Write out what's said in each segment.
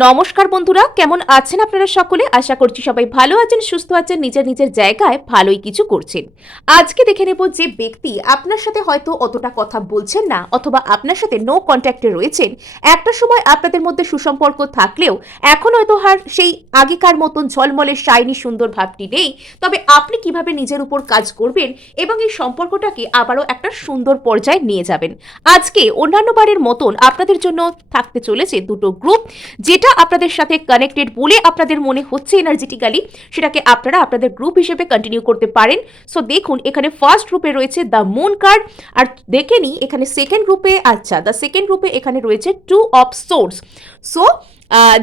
নমস্কার বন্ধুরা, কেমন আছেন আপনারা সকলে? আশা করছি সবাই ভালো আছেন, সুস্থ আছেন, নিজের নিজের জায়গায় ভালোই কিছু করছেন। আজকে দেখে নেব যে ব্যক্তি আপনার সাথে হয়তো অতটা কথা বলছেন না অথবা আপনার সাথে নো কন্ট্যাক্টে রয়েছেন। একটা সময় আপনাদের মধ্যে সুসম্পর্ক থাকলেও এখন হয়তো আর সেই আগেকার মতন ঝলমলে শাইনি সুন্দর ভাবটি নেই। তবে আপনি কিভাবে নিজের উপর কাজ করবেন এবং এই সম্পর্কটাকে আবারও একটা সুন্দর পর্যায়ে নিয়ে যাবেন। আজকে অন্যান্য বারের মতন আপনাদের জন্য থাকতে চলেছে দুটো গ্রুপ, যেটা আপনাদের সাথে কানেক্টেড বলে আপনাদের মনে হচ্ছে এনার্জেটিক্যালি, সেটাকে আপনারা আপনাদের গ্রুপ হিসেবে কন্টিনিউ করতে পারেন। সো দেখুন, এখানে ফার্স্ট গ্রুপে রয়েছে দ্য মুন কার্ড, আর দেখে নিই এখানে সেকেন্ড গ্রুপে, আচ্ছা দ্য সেকেন্ড গ্রুপে এখানে রয়েছে টু অফ সোর্ডস। সো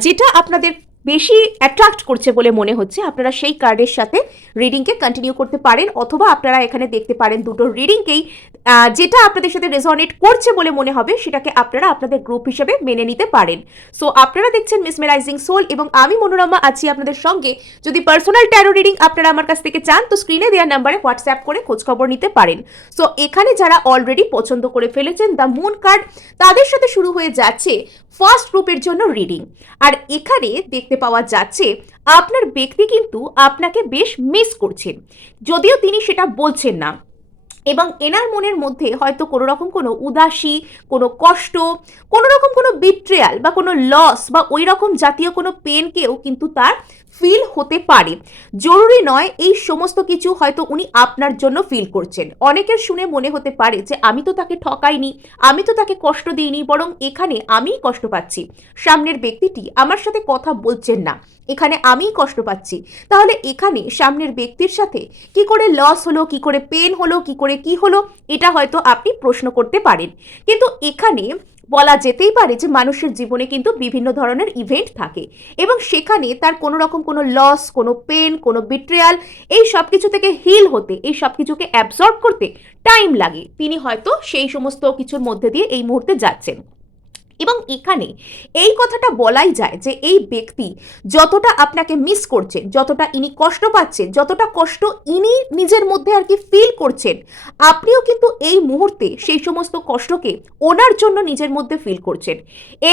যেটা আপনাদের বেশি অ্যাট্রাক্ট করছে বলে মনে হচ্ছে, আপনারা সেই কার্ডের সাথে রিডিংকে কন্টিনিউ করতে পারেন, অথবা আপনারা এখানে দেখতে পারেন দুটো রিডিংকেই যেটা আপনাদের সাথে রেজনেট করছে বলে মনে হবে সেটাকে আপনারা আপনাদের গ্রুপ হিসেবে মেনে নিতে পারেন। সো আপনারা দেখছেন মেসমেরাইজিং সোল এবং আমি মনোরমা আছি আপনাদের সঙ্গে। যদি পার্সোনাল ট্যারো রিডিং আপনারা আমার কাছ থেকে চান তো স্ক্রিনে দেওয়া নাম্বারে হোয়াটসঅ্যাপ করে খোঁজখবর নিতে পারেন। সো এখানে যারা অলরেডি পছন্দ করে ফেলেছেন দ্য মুন কার্ড, তাদের সাথে শুরু হয়ে যাচ্ছে ফার্স্ট গ্রুপের জন্য রিডিং। আর এখানে দেখতে পাওয়া যাচ্ছে আপনার ব্যক্তি কিন্তু আপনাকে বেশ মিস করছেন, যদিও তিনি সেটা বলছেন না, এবং এনার মনের মধ্যে হয়তো কোনো রকম কোনো উদাসী, কোনো কষ্ট, কোনো রকম কোনো বিট্রেয়াল বা কোনো লস বা ওই রকম জাতীয় কোনো পেনকেও কিন্তু তার ফিল হতে পারে। জরুরি নয় এই সমস্ত কিছু হয়তো উনি আপনার জন্য ফিল করছেন। অনেকের শুনে মনে হতে পারে যে আমি তো তাকে ঠকাইনি, আমি তো তাকে কষ্ট দিইনি, বরং এখানে আমিই কষ্ট পাচ্ছি। সামনের ব্যক্তিটি আমার সাথে কথা বলছেন না, এখানে আমিই কষ্ট পাচ্ছি। তাহলে এখানে সামনের ব্যক্তির সাথে কি করে লস হলো, কি করে পেন হলো, কি করে কি হলো, এটা হয়তো আপনি প্রশ্ন করতে পারেন। কিন্তু এখানে বলা যেতেই পারে যে মানুষের জীবনে কিন্তু বিভিন্ন ধরনের ইভেন্ট থাকে এবং সেখানে তার কোনো রকম কোনো লস, কোনো পেন, কোনো বিট্রেয়াল, এই সব কিছু থেকে হিল হতে, এই সব কিছুকে অ্যাবজর্ব করতে টাইম লাগে। তিনি হয়তো সেই সমস্ত কিছুর মধ্যে দিয়ে এই মুহূর্তে যাচ্ছেন। এবং এখানে এই কথাটা বলাই যায় যে এই ব্যক্তি যতটা আপনাকে মিস করছেন, যতটা ইনি কষ্ট পাচ্ছেন, যতটা কষ্ট ইনি নিজের মধ্যে আর কি ফিল করছেন, আপনিও কিন্তু এই মুহূর্তে সেই সমস্ত কষ্টকে ওনার জন্য নিজের মধ্যে ফিল করছেন।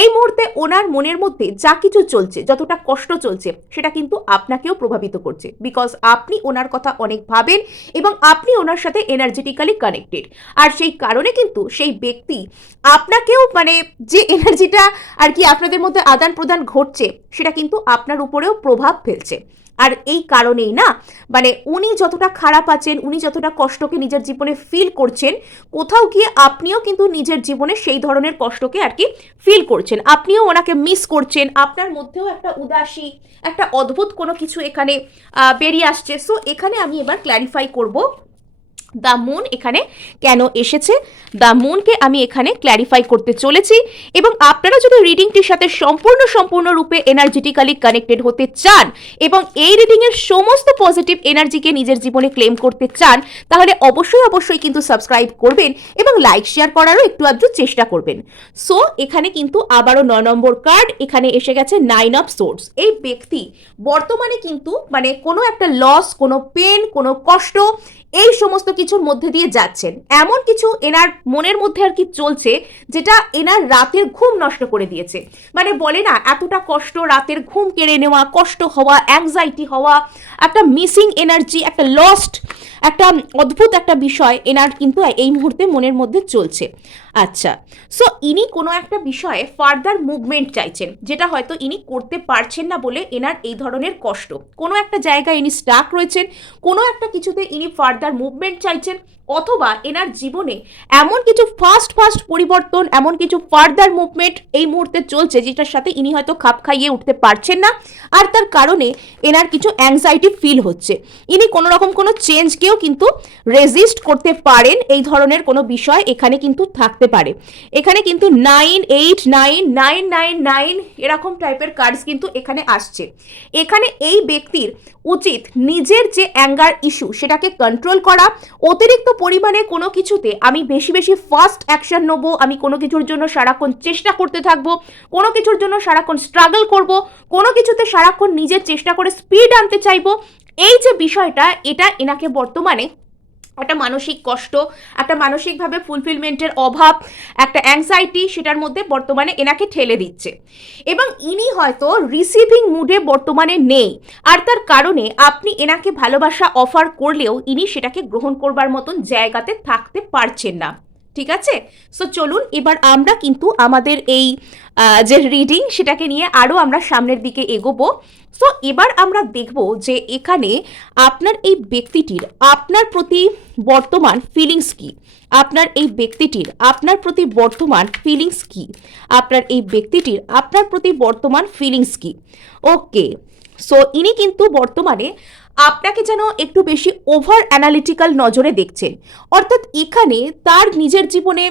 এই মুহূর্তে ওনার মনের মধ্যে যা কিছু চলছে, যতটা কষ্ট চলছে, সেটা কিন্তু আপনাকেও প্রভাবিত করছে, বিকজ আপনি ওনার কথা অনেক ভাবেন এবং আপনি ওনার সাথে এনার্জেটিক্যালি কানেক্টেড। আর সেই কারণে কিন্তু সেই ব্যক্তি আপনাকেও মানে যে এনার্জিটা আর কি আপনাদের মধ্যে আদান প্রদান ঘটছে, সেটা কিন্তু আপনার উপরেও প্রভাব ফেলছে। আর এই কারণেই না, মানে উনি যতটা খারাপ আছেন, উনি যতটা কষ্টকে নিজের জীবনে ফিল করছেন, কোথাও গিয়ে আপনিও কিন্তু নিজের জীবনে সেই ধরনের কষ্টকে আর কি ফিল করছেন। আপনিও ওনাকে মিস করছেন, আপনার মধ্যেও একটা উদাসী, একটা অদ্ভুত কোনো কিছু এখানে বেরিয়ে আসছে। সো এখানে আমি এবার ক্ল্যারিফাই করব দ্য মুন এখানে কেন এসেছে। দ্য মুনকে আমি এখানে ক্ল্যারিফাই করতে চলেছি, এবং আপনারা যদি রিডিংটির সাথে সম্পূর্ণরূপে এনার্জেটিক্যালি কানেক্টেড হতে চান এবং এই রিডিংয়ের সমস্ত পজিটিভ এনার্জিকে নিজের জীবনে ক্লেম করতে চান, তাহলে অবশ্যই কিন্তু সাবস্ক্রাইব করবেন এবং লাইক শেয়ার করারও একটু আধটু চেষ্টা করবেন। সো এখানে কিন্তু আবারও 9 নম্বর কার্ড এখানে এসে গেছে, 9 অফ সোর্ডস। এই ব্যক্তি বর্তমানে কিন্তু মানে কোনো একটা লস, কোনো পেন, কোনো কষ্ট, এই সমস্ত কিছুর মধ্যে দিয়ে যাচ্ছেন। এমন কিছু এনার মনের মধ্যে আর কি চলছে যেটা এনার রাতের ঘুম নষ্ট করে দিয়েছে। মানে বলে না, এতটা কষ্ট, রাতের ঘুম কেড়ে নেওয়া, কষ্ট হওয়া, অ্যাংজাইটি হওয়া, একটা মিসিং এনার্জি, একটা লস্ট, একটা অদ্ভুত একটা বিষয় এনার কিন্তু এই মুহূর্তে মনের মধ্যে চলছে। আচ্ছা, সো ইনি কোনো একটা বিষয়ে ফার্দার মুভমেন্ট চাইছেন, যেটা হয়তো ইনি করতে পারছেন না বলে এনার এই ধরনের কষ্ট। কোনো একটা জায়গায় ইনি স্টাক রয়েছেন, কোনো একটা কিছুতে ইনি ফার্দার মুভমেন্ট চাইছেন, অথবা এনার জীবনে এমন কিছু ফাস্ট পরিবর্তন, এমন কিছু ফার্দার মুভমেন্ট এই মুহূর্তে চলছে যেটার সাথে ইনি হয়তো খাপ খাইয়ে উঠতে পারছেন না, আর তার কারণে এনার কিছু অ্যাংজাইটি ফিল হচ্ছে। ইনি কোনো রকম কোনো চেঞ্জকেও কিন্তু রেজিস্ট করতে পারেন, এই ধরনের কোনো বিষয় এখানে কিন্তু থাকতে পারে। এখানে কিন্তু 9, 8, 9, 9, 9, 9 এরকম টাইপের কার্ডস কিন্তু এখানে আসছে। এখানে এই ব্যক্তির উচিত নিজের যে অ্যাঙ্গার ইস্যু সেটাকে কন্ট্রোল করা। অতিরিক্ত পরিমাণে কোনো কিছুতে আমি বেশি ফাস্ট অ্যাকশন নেব, আমি কোনো কিছুর জন্য সারাক্ষণ চেষ্টা করতে থাকবো, কোনো কিছুর জন্য সারাক্ষণ স্ট্রাগল করব, কোনো কিছুতে সারাক্ষণ নিজের চেষ্টা করে স্পিড আনতে চাইবো, এই যে বিষয়টা, এটা এনাকে বর্তমানে একটা মানসিক কষ্ট, একটা মানসিকভাবে ফুলফিলমেন্টের অভাব, একটা অ্যাংজাইটি সেটার মধ্যে বর্তমানে এনাকে ঠেলে দিচ্ছে এবং ইনি হয়তো রিসিভিং মুডে বর্তমানে নেই। আর তার কারণে আপনি এনাকে ভালোবাসা অফার করলেও ইনি সেটাকে গ্রহণ করবার মতন জায়গাতে থাকতে পারছেন না। ঠিক আছে, সো চলুন এবার আমরা কিন্তু আমাদের এই যে রিডিং সেটাকে নিয়ে আরও আমরা সামনের দিকে এগোবো। সো এবার আমরা দেখব যে এখানে আপনার এই ব্যক্তিটির আপনার প্রতি বর্তমান ফিলিংস কি, আপনার এই ব্যক্তিটির আপনার প্রতি বর্তমান ফিলিংস কি, আপনার এই ব্যক্তিটির আপনার প্রতি বর্তমান ফিলিংস কি। ওকে, সো ইনি কিন্তু বর্তমানে আপনাকে যেন একটু বেশি ওভার অ্যানালিটিক্যাল নজরে দেখছেন। অর্থাৎ এখানে তার নিজের জীবনে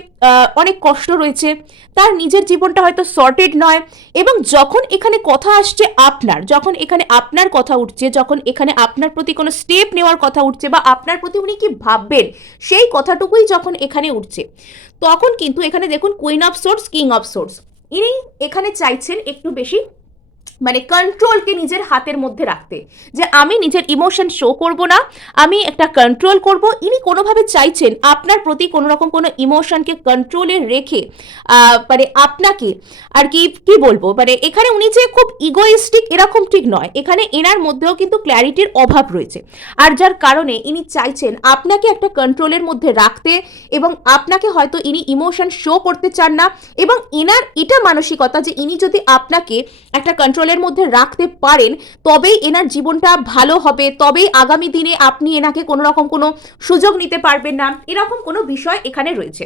অনেক কষ্ট রয়েছে, তার নিজের জীবনটা হয়তো সর্টেড নয়, এবং যখন এখানে কথা আসছে আপনার, যখন এখানে আপনার কথা উঠছে, যখন এখানে আপনার প্রতি কোনো স্টেপ নেওয়ার কথা উঠছে বা আপনার প্রতি উনি কি ভাববেন সেই কথাটুকুই যখন এখানে উঠছে, তখন কিন্তু এখানে দেখুন queen of swords, king of swords, ইনি এখানে চাইছেন একটু বেশি মানে কন্ট্রোলকে নিজের হাতের মধ্যে রাখতে, যে আমি নিজের ইমোশন শো করব না, আমি একটা কন্ট্রোল করব। ইনি কোনোভাবে চাইছেন আপনার প্রতি কোনো রকম কোনো ইমোশনকে কন্ট্রোলে রেখে মানে আপনাকে আর কি বলবো, মানে এখানে উনি যে খুব ইগোইস্টিক এরকম ঠিক নয়, এখানে এনার মধ্যেও কিন্তু ক্ল্যারিটির অভাব রয়েছে। আর যার কারণে ইনি চাইছেন আপনাকে একটা কন্ট্রোলের মধ্যে রাখতে, এবং আপনাকে হয়তো ইনি ইমোশন শো করতে চান না, এবং এনার এটা মানসিকতা যে ইনি যদি আপনাকে একটা কন্ট্রোলের মধ্যে রাখতে পারেন তবেই এনার জীবনটা ভালো হবে, তবেই আগামী দিনে আপনি এনাকে কোনো রকম কোনো সুযোগ নিতে পারবেন না, এরকম কোনো বিষয় এখানে রয়েছে।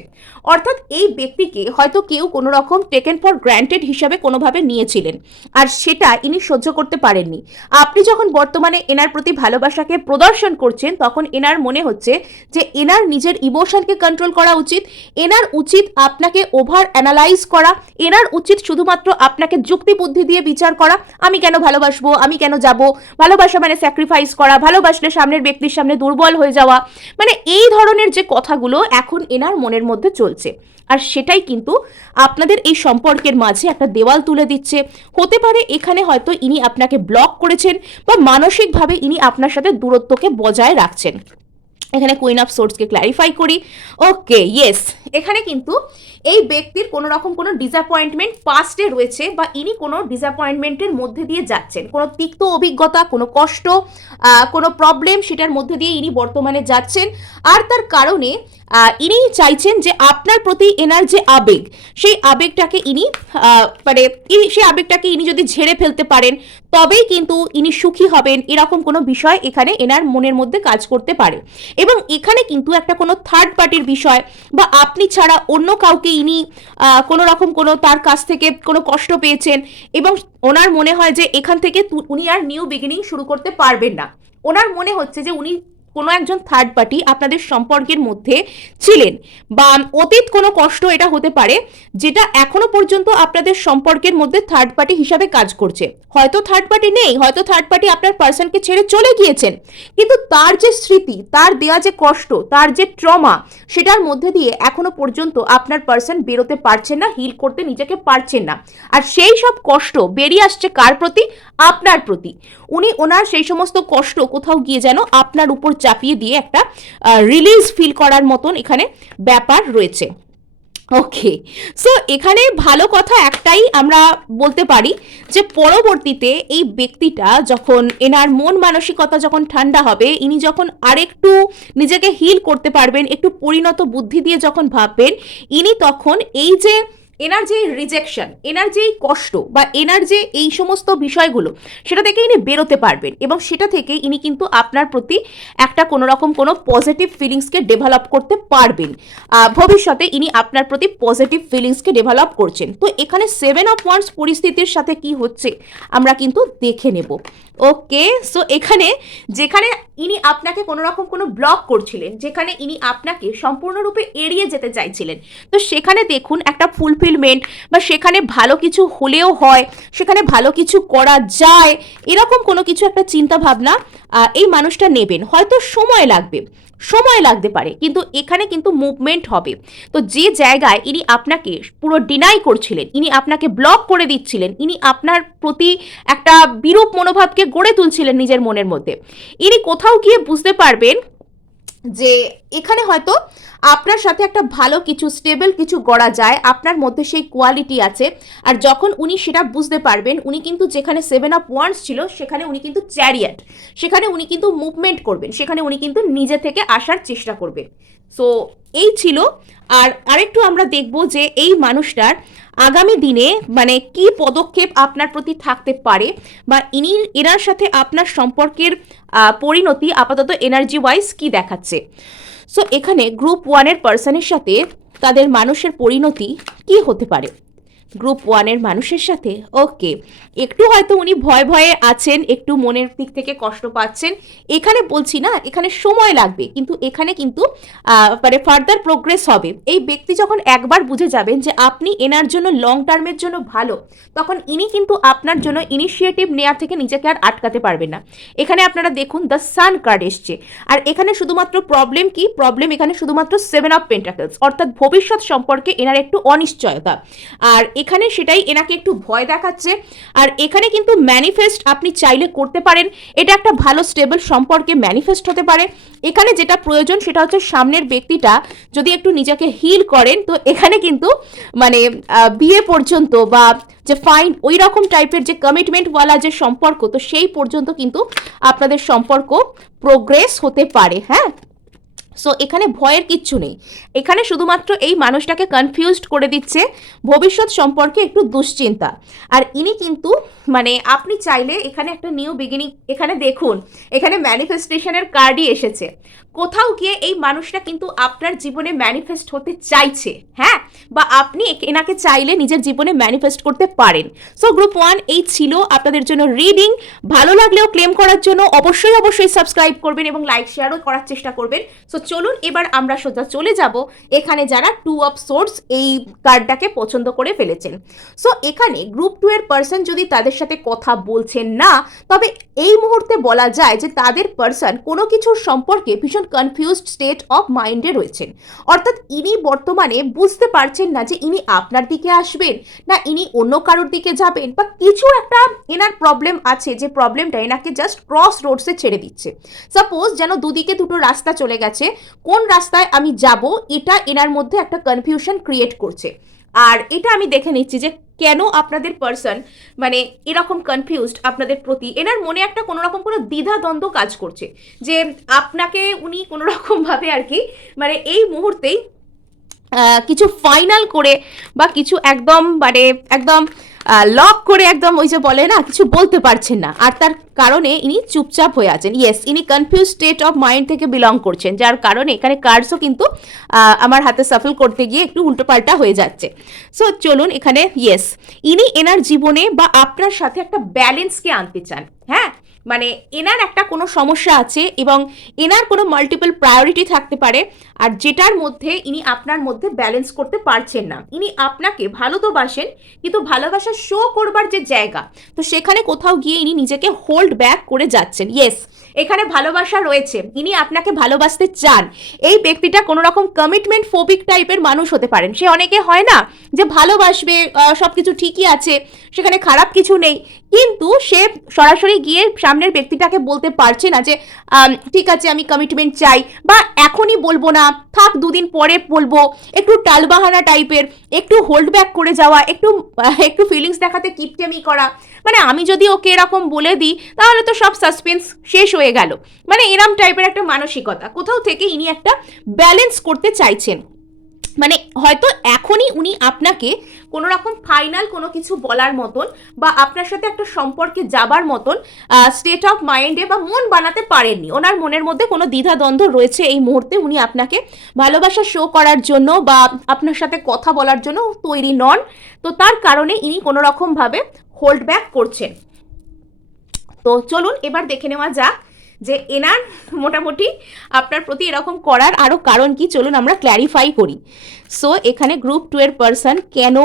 অর্থাৎ এই ব্যক্তিকে হয়তো কেউ কোনো রকম টেকেন ফর গ্র্যান্টেড হিসাবে কোনোভাবে নিয়েছিলেন, আর সেটা ইনি সহ্য করতে পারেননি। আপনি যখন বর্তমানে এনার প্রতি ভালোবাসাকে প্রদর্শন করছেন তখন এনার মনে হচ্ছে যে এনার নিজের ইমোশনকে কন্ট্রোল করা উচিত, এনার উচিত আপনাকে ওভার অ্যানালাইজ করা, এনার উচিত শুধুমাত্র আপনাকে যুক্তি বুদ্ধি দিয়ে বিচার করা, আমি কেন ভালোবাসবো, আমি কেন যাব, ভালোবাসা মানে স্যাক্রিফাইস করা, ভালোবাসলে সামনের ব্যক্তির সামনে দুর্বল হয়ে যাওয়া, মানে এই ধরনের যে কথাগুলো এখন এনার মনের মধ্যে চলছে। আর সেটাই কিন্তু আপনাদের এই সম্পর্কের মাঝে একটা দেওয়াল তুলে দিচ্ছে। হতে পারে এখানে হয়তো ইনি আপনাকে ব্লক করেছেন বা মানসিকভাবে ইনি আপনার সাথে দূরত্বকে বজায় রাখছেন। এখানে কুইন অফ সোর্ডসকে ক্ল্যারিফাই করি। ওকে, ইয়েস, এখানে কিন্তু এই ব্যক্তির কোনো রকম কোনো ডিসঅ্যাপয়েন্টমেন্ট পাস্টে রয়েছে, বা ইনি কোনো ডিসঅ্যাপয়েন্টমেন্টের মধ্যে দিয়ে যাচ্ছেন, কোনো তিক্ত অভিজ্ঞতা, কোনো কষ্ট, কোনো প্রবলেম, সেটার মধ্যে দিয়ে ইনি বর্তমানে যাচ্ছেন। আর তার কারণে ইনি চাইছেন যে আপনার প্রতি এনার যে আবেগ, সেই আবেগটাকে ইনি মানে সেই আবেগটাকে ইনি যদি ঝেড়ে ফেলতে পারেন তবেই কিন্তু ইনি সুখী হবেন, এরকম কোনো বিষয় এখানে এনার মনের মধ্যে কাজ করতে পারে। এবং এখানে কিন্তু একটা কোনো থার্ড পার্টির বিষয় বা আপনি ছাড়া অন্য কাউকে ইনি কোনো রকম কোনো তার কাছ থেকে কোনো কষ্ট পেয়েছেন, এবং ওনার মনে হয় যে এখান থেকে উনি আর নিউ বিগিনিং শুরু করতে পারবেন না। ওনার মনে হচ্ছে যে উনি কোনো একজন থার্ড পার্টি আপনাদের সম্পর্কের মধ্যে ছিলেন, বা অতীত কোনো কষ্ট এটা হতে পারে যেটা এখনো পর্যন্ত আপনাদের সম্পর্কের মধ্যে থার্ড পার্টি হিসাবে কাজ করছে। হয়তো থার্ড পার্টি নেই, হয়তো থার্ড পার্টি আপনার পার্সনকে ছেড়ে চলে গিয়েছেন, কিন্তু তার যে স্মৃতি, তার দেওয়া যে কষ্ট, তার যে ট্রমা, সেটার মধ্যে দিয়ে এখনো পর্যন্ত আপনার পার্সন বেরোতে পারছেন না, হিল করতে নিজেকে পারছেন না। আর সেই সব কষ্ট বেরিয়ে আসছে কার প্রতি? আপনার প্রতি। উনি ওনার সেই সমস্ত কষ্ট কোথাও গিয়ে যেন আপনার উপর চাপিয়ে দিয়ে একটা রিলিজ ফিল করার মতন এখানে ব্যাপার রয়েছে। ওকে, সো এখানে ভালো কথা একটাই আমরা বলতে পারি যে পরবর্তীতে এই ব্যক্তিটা যখন এনার মন মানসিকতা যখন ঠান্ডা হবে, ইনি যখন আরেকটু নিজেকে হিল করতে পারবেন, একটু পরিণত বুদ্ধি দিয়ে যখন ভাববেন, ইনি তখন এই যে এনার যে রিজেকশন, এনার যে কষ্ট বা এনার যে এই সমস্ত বিষয়গুলো, সেটা থেকে ইনি বেরোতে পারবেন, এবং সেটা থেকে ইনি কিন্তু আপনার প্রতি একটা কোনো রকম কোনো পজিটিভ ফিলিংসকে ডেভেলপ করতে পারবেন। ভবিষ্যতে ইনি আপনার প্রতি পজিটিভ ফিলিংসকে ডেভেলপ করছেন। তো এখানে 7 অফ ওয়ান্ডস পরিস্থিতির সাথে কি হচ্ছে আমরা কিন্তু দেখে নেব। ওকে, সো এখানে যেখানে ইনি আপনাকে কোনো রকম কোনো ব্লক করছিলেন, যেখানে ইনি আপনাকে সম্পূর্ণরূপে এড়িয়ে যেতে চাইছিলেন, তো সেখানে দেখুন একটা ফুলফিলমেন্ট বা সেখানে ভালো কিছু হলেও হয়, সেখানে ভালো কিছু করা যায়, এরকম কোনো কিছু একটা চিন্তা ভাবনা এই মানুষটা নেবেন। হয়তো সময় লাগতে পারে, কিন্তু এখানে কিন্তু মুভমেন্ট হবে। তো যে জায়গায় ইনি আপনাকে পুরো ডিনাই করছিলেন, ইনি আপনাকে ব্লক করে দিচ্ছিলেন, ইনি আপনার প্রতি একটা বিরূপ মনোভাবকে গড়ে তুলছিলেন নিজের মনের মধ্যে, ইনি কোথাও গিয়ে বুঝতে পারবেন যে এখানে হয়তো আপনার সাথে একটা ভালো কিছু স্টেবল কিছু গড়া যায়, আপনার মধ্যে সেই কোয়ালিটি আছে। আর যখন উনি সেটা বুঝতে পারবেন, উনি কিন্তু যেখানে 7 অফ ওয়ান্ডস ছিল সেখানে উনি কিন্তু চ্যারিয়ট, সেখানে উনি কিন্তু মুভমেন্ট করবেন, সেখানে উনি কিন্তু নিজে থেকে আসার চেষ্টা করবেন। সো এই ছিল। আর আরেকটু আমরা দেখব যে এই মানুষটার আগামী দিনে মানে কি পদক্ষেপ আপনার প্রতি থাকতে পারে, বা এনার সাথে আপনার সম্পর্কের পরিণতি আপাতত এনার্জি ওয়াইজ কি দেখাচ্ছে। সো এখানে গ্রুপ 1-এর পার্সনের সাথে তাদের মানুষের পরিণতি কি হতে পারে গ্রুপ 1-এর মানুষের সাথে। ওকে, একটু হয়তো উনি ভয়ে ভয়ে আছেন, একটু মনের দিক থেকে কষ্ট পাচ্ছেন। এখানে বলছি না, এখানে সময় লাগবে, কিন্তু এখানে কিন্তু মানে ফার্দার প্রোগ্রেস হবে। এই ব্যক্তি যখন একবার বুঝে যাবেন যে আপনি এনার জন্য লং টার্মের জন্য ভালো, তখন ইনি কিন্তু আপনার জন্য ইনিশিয়েটিভ নেওয়া থেকে নিজেকে আর আটকাতে পারবেন না। এখানে আপনারা দেখুন দ্য সান কার্ড এসছে, আর এখানে শুধুমাত্র প্রবলেম কি, প্রবলেম এখানে শুধুমাত্র 7 অফ পেন্টাকলস, অর্থাৎ ভবিষ্যৎ সম্পর্কে এনার একটু অনিশ্চয়তা, আর এখানে সেটাই এনাকে একটু ভয় দেখাচ্ছে। আর এখানে কিন্তু ম্যানিফেস্ট আপনি চাইলে করতে পারেন, এটা একটা ভালো স্টেবল সম্পর্কে ম্যানিফেস্ট হতে পারে। এখানে যেটা প্রয়োজন সেটা হচ্ছে সামনের ব্যক্তিটা যদি একটু নিজেকে হিল করেন, তো এখানে কিন্তু মানে বিয়ে পর্যন্ত বা যে ফাইন ওই রকম টাইপের যে কমিটমেন্টওয়ালা যে সম্পর্ক, তো সেই পর্যন্ত কিন্তু আপনাদের সম্পর্ক প্রোগ্রেস হতে পারে। হ্যাঁ, সো এখানে ভয়ের কিচ্ছু নেই, এখানে শুধুমাত্র এই মানুষটাকে কনফিউজড করে দিচ্ছে ভবিষ্যৎ সম্পর্কে একটু দুশ্চিন্তা। আর ইনি কিন্তু মানে আপনি চাইলে এখানে একটা নিউ বিগিনিং, এখানে দেখুন এখানে ম্যানিফেস্টেশনের কার্ডই এসেছে। কোথাও গিয়ে এই মানুষটা কিন্তু আপনার জীবনে ম্যানিফেস্ট হতে চাইছে, হ্যাঁ, বা আপনি এনাকে চাইলে নিজের জীবনে ম্যানিফেস্ট করতে পারেন। সো গ্রুপ 1 এই ছিল আপনাদের জন্য রিডিং। ভালো লাগলেও ক্লেম করার জন্য অবশ্যই অবশ্যই সাবস্ক্রাইব করবেন এবং লাইক শেয়ারও করার চেষ্টা করবেন। সো চলুন এবার আমরা সোজা চলে যাব এখানে যারা 2 অফ সোর্স এই কার্ডটাকে পছন্দ করে ফেলেছেন। সো এখানে গ্রুপ 2-এর পার্সন যদি তাদের সাথে কথা বলছেন না, তবে এই মুহূর্তে বলা যায় যে তাদের পার্সন কোনো কিছুর সম্পর্কে ভীষণ কনফিউজড স্টেট অফ মাইন্ডে রয়েছেন। অর্থাৎ ইনি বর্তমানে বুঝতে পারছেন না যে ইনি আপনার দিকে আসবেন না ইনি অন্য কারোর দিকে যাবেন, বা কিছু একটা এনার প্রবলেম আছে, যে প্রবলেমটা এনাকে জাস্ট ক্রস রোডসে ছেড়ে দিচ্ছে। সাপোজ যেন দুদিকে দুটো রাস্তা চলে গেছে, কোন রাস্তায় আমি যাব এটা এনার মধ্যে একটা কনফিউশন ক্রিয়েট করছে। আর এটা আমি দেখে নিচ্ছি যে কেন আপনাদের পার্সন মানে এরকম কনফিউজড আপনাদের প্রতি, এনার মনে একটা কোনো রকম কোনো দ্বিধা দ্বন্দ্ব কাজ করছে যে আপনাকে উনি কোনো রকমভাবে আর কি মানে এই মুহূর্তেই কিছু ফাইনাল করে বা কিছু একদম মানে একদম লক করে একদম ওই যে বলে না কিছু বলতে পারছেন না, আর তার কারণে ইনি চুপচাপ হয়ে আছেন। ইয়েস, ইনি কনফিউজ স্টেট অফ মাইন্ড থেকে বিলং করছেন, যার কারণে এখানে কার্ডসও কিন্তু আমার হাতে সাফল করতে গিয়ে একটু উল্টোপাল্টা হয়ে যাচ্ছে। সো চলুন এখানে ইয়েস, ইনি এনার জীবনে বা আপনার সাথে একটা ব্যালেন্সকে আনতে চান। হ্যাঁ, মানে এনার একটা কোনো সমস্যা আছে এবং এনার কোনো মাল্টিপল প্রায়োরিটি থাকতে পারে, আর যেটার মধ্যে ইনি আপনার মধ্যে ব্যালেন্স করতে পারছেন না। ইনি আপনাকে ভালো তো বাসেন, কিন্তু ভালোবাসা শো করবার যে জায়গা, তো সেখানে কোথাও গিয়ে ইনি নিজেকে হোল্ড ব্যাক করে যাচ্ছেন। ইয়েস, এখানে ভালোবাসা রয়েছে, ইনি আপনাকে ভালোবাসতে চান। এই ব্যক্তিটা কোনো রকম কমিটমেন্ট ফোবিক টাইপের মানুষ হতে পারেন। সে অনেকে হয় না যে ভালোবাসবে, সব কিছু ঠিকই আছে, সেখানে খারাপ কিছু নেই, কিন্তু সে সরাসরি গিয়ে সামনের ব্যক্তিটাকে বলতে পারছে না যে ঠিক আছে আমি কমিটমেন্ট চাই, বা এখনই বলবো না, থাক দুদিন পরে বলবো, একটু টালবাহানা টাইপের, একটু হোল্ড ব্যাক করে যাওয়া, একটু ফিলিংস দেখাতে কিপটেমি করা। মানে আমি যদি ওকে এরকম বলে দিই তাহলে তো সব সাসপেন্স শেষ হয়ে গেল, মানে এরম টাইপের একটা মানসিকতা। কোথাও থেকে ইনি একটা ব্যালেন্স করতে চাইছেন, মানে হয়তো এখনই উনি আপনাকে কোনো রকম ফাইনাল কোনো কিছু বলার মতন বা আপনার সাথে একটা সম্পর্কে যাবার মতন স্টেট অফ মাইন্ডে বা মন বানাতে পারেননি। ওনার মনের মধ্যে কোনো দ্বিধাদ্বন্দ্ব রয়েছে এই মুহূর্তে, উনি আপনাকে ভালোবাসা শো করার জন্য বা আপনার সাথে কথা বলার জন্য তৈরি নন। তো তার কারণে ইনি কোনো রকমভাবে হোল্ড ব্যাক করছেন। তো চলুন এবার দেখে নেওয়া যাক যে এনার মোটামুটি আপনার প্রতি এরকম করার আরও কারণ কি, চলুন আমরা ক্ল্যারিফাই করি। সো এখানে গ্রুপ 2-এর পার্সন কেন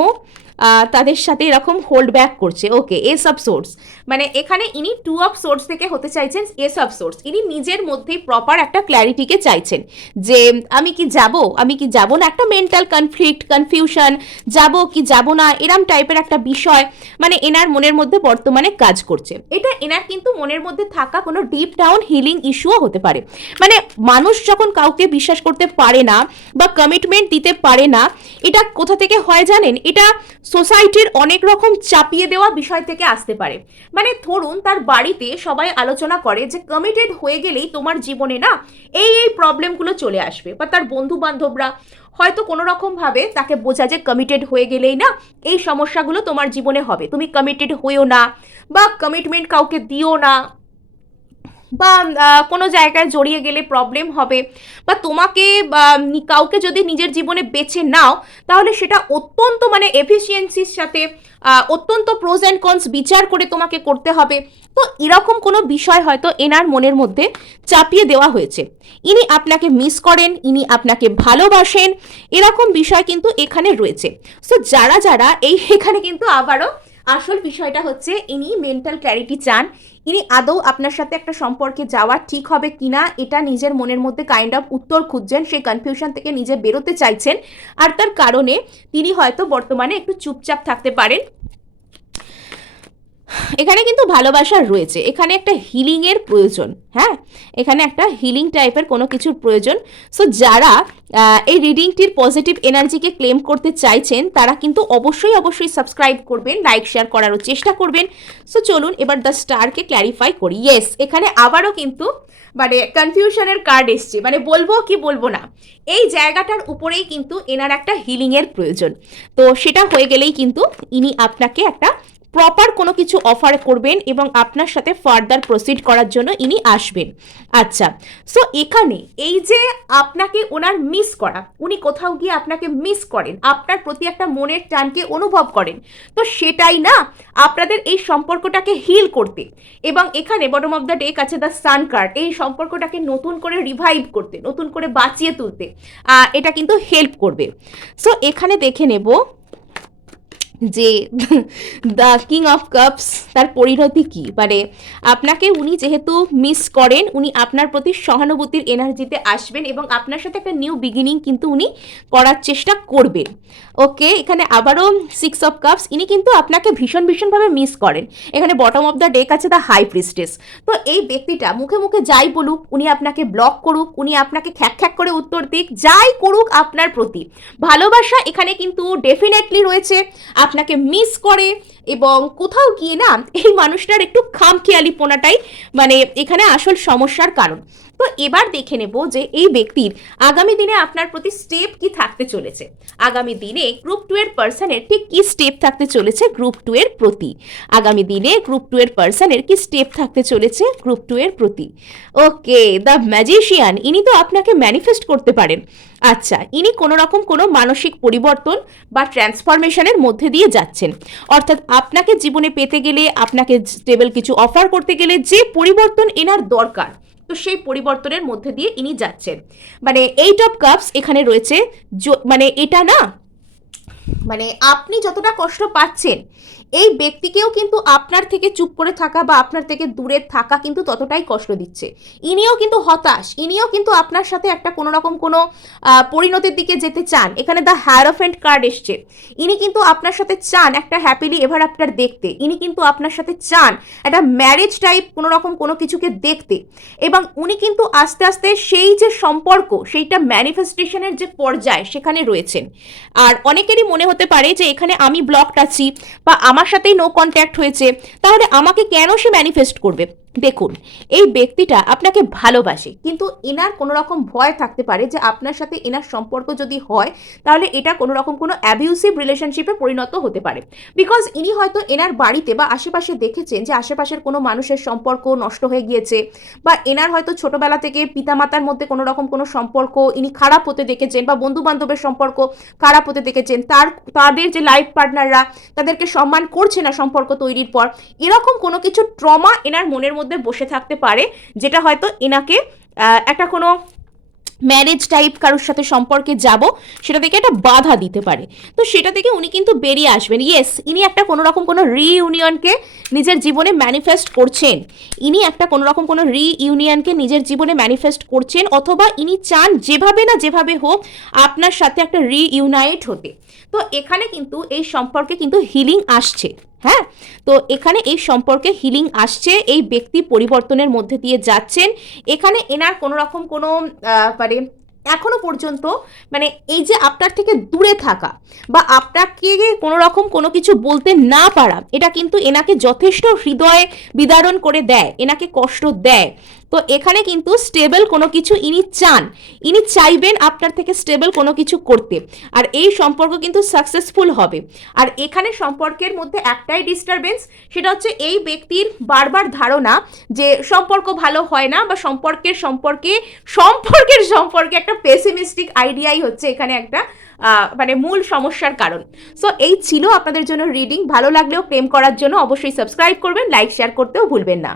তাদের সাথে এরকম হোল্ড ব্যাক করছে। ওকে, এস অফ সোর্স, মানে এখানে ইনি 2 অফ সোর্স থেকে হতে চাইছেন এস অফ সোর্স। ইনি নিজের মধ্যেই প্রপার একটা ক্ল্যারিটিকে চাইছেন যে আমি কি যাব না, একটা মেন্টাল কনফ্লিক্ট, কনফিউশন, যাব কি যাব না, এরম টাইপের একটা বিষয় মানে এনার মনের মধ্যে বর্তমানে কাজ করছে। এটা এনার কিন্তু মনের মধ্যে থাকা কোনো ডিপ ডাউন হিলিং ইস্যুও হতে পারে। মানে মানুষ যখন কাউকে বিশ্বাস করতে পারে না বা কমিটমেন্ট দিতে পারে না, এটা কোথা থেকে হয় জানেন? এটা সোসাইটির অনেক রকম চাপিয়ে দেওয়া বিষয় থেকে আসতে পারে। মানে ধরুন তার বাড়িতে সবাই আলোচনা করে যে কমিটেড হয়ে গেলেই তোমার জীবনে না এই প্রবলেমগুলো চলে আসবে, বা তার বন্ধু বান্ধবরা হয়তো কোনো রকম ভাবে তাকে বোঝা যে কমিটেড হয়ে গেলেই না এই সমস্যাগুলো তোমার জীবনে হবে, তুমি কমিটেড হইও না বা কমিটমেন্ট কাউকে দিও না, বা কোনো জায়গায় জড়িয়ে গেলে প্রবলেম হবে, বা তোমাকে কাউকে যদি নিজের জীবনে বেছে নাও তাহলে সেটা অত্যন্ত মানে এফিসিয়েন্সির সাথে অত্যন্ত প্রোজ অ্যান্ড কনস বিচার করে তোমাকে করতে হবে। তো এরকম কোনো বিষয় হয়তো এনার মনের মধ্যে চাপিয়ে দেওয়া হয়েছে। ইনি আপনাকে মিস করেন, ইনি আপনাকে ভালোবাসেন, এরকম বিষয় কিন্তু এখানে রয়েছে। সো যারা যারা এখানে কিন্তু আবারও আসল বিষয়টা হচ্ছে ইনি মেন্টাল ক্ল্যারিটি চান, ইনি আদৌ আপনার সাথে একটা সম্পর্কে যাওয়া ঠিক হবে কিনা এটা নিজের মনের মধ্যে কাইন্ড অফ উত্তর খুঁজছেন, সেই কনফিউশন থেকে নিজে বেরোতে চাইছেন, আর তার কারণে তিনি হয়তো বর্তমানে একটু চুপচাপ থাকতে পারেন। এখানে কিন্তু ভালোবাসা রয়েছে, এখানে একটা হিলিংয়ের প্রয়োজন। হ্যাঁ, এখানে একটা হিলিং টাইপের কোনো কিছুর প্রয়োজন। সো যারা এই রিডিংটির পজিটিভ এনার্জিকে ক্লেম করতে চাইছেন তারা কিন্তু অবশ্যই সাবস্ক্রাইব করবেন, লাইক শেয়ার করারও চেষ্টা করবেন। সো চলুন এবার দ্য স্টারকে ক্ল্যারিফাই করি। ইয়েস, এখানে আবারও কিন্তু মানে কনফিউশনের কার্ড এসছে, মানে বলবো কি বলবো না, এই জায়গাটার উপরেই কিন্তু এনার একটা হিলিংয়ের প্রয়োজন। তো সেটা হয়ে গেলেই কিন্তু ইনি আপনাকে একটা প্রপার কোনো কিছু অফার করবেন এবং আপনার সাথে ফার্দার প্রসিড করার জন্য ইনি আসবেন। আচ্ছা, সো এখানে এই যে আপনাকে ওনার মিস করা, উনি কোথাও গিয়ে আপনাকে মিস করেন, আপনার প্রতি একটা মনের টানকে অনুভব করেন, তো সেটাই না আপনাদের এই সম্পর্কটাকে হিল করতে, এবং এখানে বটম অফ দ্য ডেক আছে দ্য সান কার্ড, এই সম্পর্কটাকে নতুন করে রিভাইভ করতে, নতুন করে বাঁচিয়ে তুলতে এটা কিন্তু হেল্প করবে। সো এখানে দেখে নেব যে দ্য কিং অফ কাপস তার পরিণতি কি। মানে আপনাকে উনি যেহেতু মিস করেন, উনি আপনার প্রতি সহানুভূতির এনার্জিতে আসবেন এবং আপনার সাথে একটা নিউ বিগিনিং কিন্তু উনি করার চেষ্টা করবেন। ওকে, এখানে আবারও 6 অফ কাপস, ইনি কিন্তু আপনাকে ভীষণভাবে মিস করেন। এখানে বটম অফ দ্য ডেক আছে দ্য হাই প্রিস্টেস। তো এই ব্যক্তিটা মুখে মুখে যাই বলুক, উনি আপনাকে ব্লক করুক, উনি আপনাকে খ্যাক করে উত্তর দিক, যাই করুক, আপনার প্রতি ভালোবাসা এখানে কিন্তু ডেফিনেটলি রয়েছে, আপনাকে মিস করে, এবং কোথাও গিয়ে না এই মানুষটার একটু খামখেয়ালিপনাটাই মানে এখানে আসল সমস্যার কারণ। তো এবার দেখে নেব যে এই ব্যক্তির আগামী দিনে আপনার প্রতি স্টেপ কি থাকতে চলেছে, আগামী দিনে গ্রুপ 2 এর পার্সনের ঠিক কি স্টেপ থাকতে চলেছে গ্রুপ 2 এর প্রতি, আগামী দিনে গ্রুপ 2 এর পার্সনের কি স্টেপ থাকতে চলেছে গ্রুপ 2 এর প্রতি। ওকে, দ্য ম্যাজিশিয়ান, ইনি তো আপনাকে ম্যানিফেস্ট করতে পারেন। আচ্ছা, ইনি কোনো রকম কোনো মানসিক পরিবর্তন বা ট্রান্সফরমেশনের মধ্যে দিয়ে যাচ্ছেন, অর্থাৎ আপনাকে জীবনে পেতে গেলে, আপনাকে স্টেবল কিছু অফার করতে গেলে যে পরিবর্তন এনার দরকার, তো সেই পরিবর্তনের মধ্যে দিয়ে ইনি যাচ্ছেন। মানে 8 অফ কাপস এখানে রয়েছে, মানে এটা না মানে আপনি যতটা কষ্ট পাচ্ছেন এই ব্যক্তিকেও কিন্তু আপনার থেকে চুপ করে থাকা বা আপনার থেকে দূরে থাকা কিন্তু ততটাই কষ্ট দিচ্ছে। ইনিও কিন্তু হতাশ, ইনিও কিন্তু আপনার সাথে একটা কোনো রকম কোনো পরিণতির দিকে যেতে চান। এখানে দ্য হ্যারোফেন্ট কার্ড এসছে, ইনি কিন্তু আপনার সাথে চান একটা হ্যাপিলি এভার আফটার দেখতে, ইনি কিন্তু আপনার সাথে চান একটা ম্যারেজ টাইপ কোনো রকম কোনো কিছুকে দেখতে, এবং উনি কিন্তু আস্তে আস্তে সেই যে সম্পর্ক সেইটা ম্যানিফেস্টেশনের যে পর্যায়ে সেখানে রয়েছেন। আর অনেকেরই মনে হতে পারে যে এখানে আমি ব্লকড আছি বা আমার সাথেই নো কন্ট্যাক্ট হয়েছে, তাহলে আমাকে কেন সে ম্যানিফেস্ট করবে। দেখুন, এই ব্যক্তিটা আপনাকে ভালোবাসে, কিন্তু এনার কোনো রকম ভয় থাকতে পারে যে আপনার সাথে এনার সম্পর্ক যদি হয় তাহলে এটা কোনো রকম কোনো অ্যাবিউসিভ রিলেশনশিপে পরিণত হতে পারে। বিকজ ইনি হয়তো এনার বাড়িতে বা আশেপাশে দেখেছেন যে আশেপাশের কোনো মানুষের সম্পর্ক নষ্ট হয়ে গিয়েছে, বা এনার হয়তো ছোটবেলা থেকে পিতামাতার মধ্যে কোনো রকম কোনো সম্পর্ক ইনি খারাপ হতে দেখেছেন, বা বন্ধু বান্ধবের সম্পর্ক খারাপ হতে দেখেছেন, তাদের যে লাইফ পার্টনাররা তাদেরকে সম্মান করছে না সম্পর্ক তৈরির পর, এরকম কোনো কিছু ট্রমা এনার মনের মধ্যে বসে থাকতে পারে, যেটা হয়তো এনাকে একটা কোনো ম্যারেজ টাইপ কারোর সাথে সম্পর্কে যাব, সেটা থেকে একটা বাধা দিতে পারে। তো সেটা থেকে উনি কিন্তু বেরিয়ে আসবেন। ইয়েস, ইনি একটা কোনো রকম কোনো রিইউনিয়নকে নিজের জীবনে ম্যানিফেস্ট করছেন। ইনি একটা কোনো রকম কোনো রিইউনিয়নকে নিজের জীবনে ম্যানিফেস্ট করছেন, অথবা ইনি চান যেভাবে না যেভাবে হোক আপনার সাথে একটা রিইউনাইট হতে। তো এখানে কিন্তু এই সম্পর্কে কিন্তু হিলিং আসছে। হ্যাঁ, তো এখানে এই সম্পর্কে হিলিং আসছে, এই ব্যক্তি পরিবর্তনের মধ্যে দিয়ে যাচ্ছেন। এখানে এনার কোনো রকম কোনো মানে এখনো পর্যন্ত মানে এই যে আপনার থেকে দূরে থাকা বা আপনাকে কোনো রকম কোনো কিছু বলতে না পারা, এটা কিন্তু এনাকে যথেষ্ট হৃদয়ে বিদারণ করে দেয়, এনাকে কষ্ট দেয়। তো এখানে কিন্তু স্টেবল কোনো কিছু ইনি চান, ইনি চাইবেন আপনার থেকে স্টেবল কোনো কিছু করতে। আর এই সম্পর্ক কিন্তু সাকসেসফুল হবে। আর এখানে সম্পর্কের মধ্যে একটাই ডিস্টারবেন্স, সেটা হচ্ছে এই ব্যক্তির বারবার ধারণা যে সম্পর্ক ভালো হয় না, বা সম্পর্কের একটা পেসিমিস্টিক আইডিয়াই হচ্ছে এখানে একটা মানে মূল সমস্যার কারণ। সো এই ছিল আপনাদের জন্য রিডিং। ভালো লাগলেও প্রেম করার জন্য অবশ্যই সাবস্ক্রাইব করবেন, লাইক শেয়ার করতেও ভুলবেন না।